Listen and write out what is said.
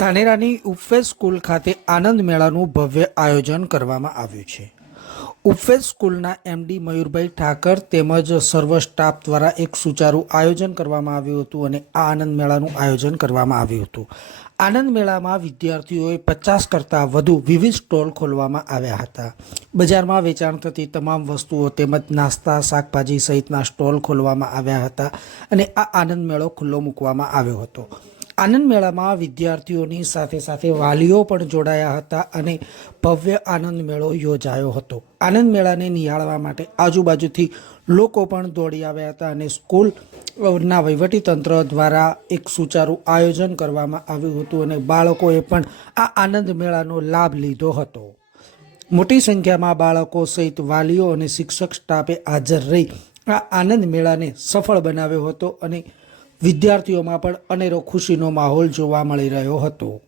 ધાનેરાની ઉપવેશ school ખાતે આનંદ મેળાનું ભવ્ય આયોજન કરવામાં આવ્યું છે. ઉપવેદ સ્કૂલના એમડી મયુરભાઈ ઠાકર તેમજ સર્વ સ્ટાફ દ્વારા એક સુચારું આયોજન કરવામાં આવ્યું હતું અને આ આનંદ મેળાનું આયોજન કરવામાં આવ્યું હતું. આનંદ મેળામાં વિદ્યાર્થીઓએ પચાસ કરતાં વધુ વિવિધ સ્ટોલ ખોલવામાં આવ્યા હતા. બજારમાં વેચાણ થતી તમામ વસ્તુઓ તેમજ નાસ્તા, શાકભાજી સહિતના સ્ટોલ ખોલવામાં આવ્યા હતા અને આ આનંદ મેળો ખુલ્લો મૂકવામાં આવ્યો હતો. આનંદ મેળામાં વિદ્યાર્થીઓની સાથે સાથે વાલીઓ પણ જોડાયા હતા અને ભવ્ય આનંદ મેળો યોજાયો હતો. આનંદ મેળાને નિહાળવા માટે આજુબાજુથી લોકો પણ દોડી આવ્યા હતા અને સ્કૂલના વહીવટીતંત્ર દ્વારા એક સુચારું આયોજન કરવામાં આવ્યું હતું અને બાળકોએ પણ આ આનંદ મેળાનો લાભ લીધો હતો. મોટી સંખ્યામાં બાળકો સહિત વાલીઓ અને શિક્ષક સ્ટાફે હાજર રહી આ આનંદ મેળાને સફળ બનાવ્યો હતો અને વિદ્યાર્થીઓમાં પણ અનેરો ખુશીનો માહોલ જોવા મળી રહ્યો હતો.